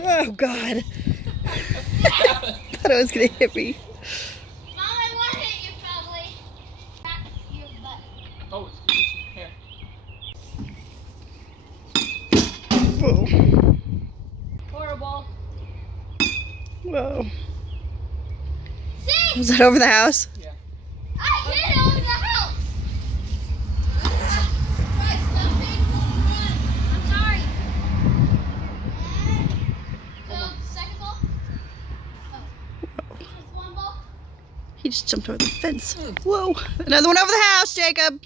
Oh, God. Thought it was going to hit me. Mom, I want to hit you probably. Back your butt. Oh, it's here. Whoa. Horrible. Whoa. See? Was that over the house? Yeah. I hit it over the house. I'm sorry. So, second ball? Oh. Just one ball? He just jumped over the fence. Whoa. Another one over the house, Jacob.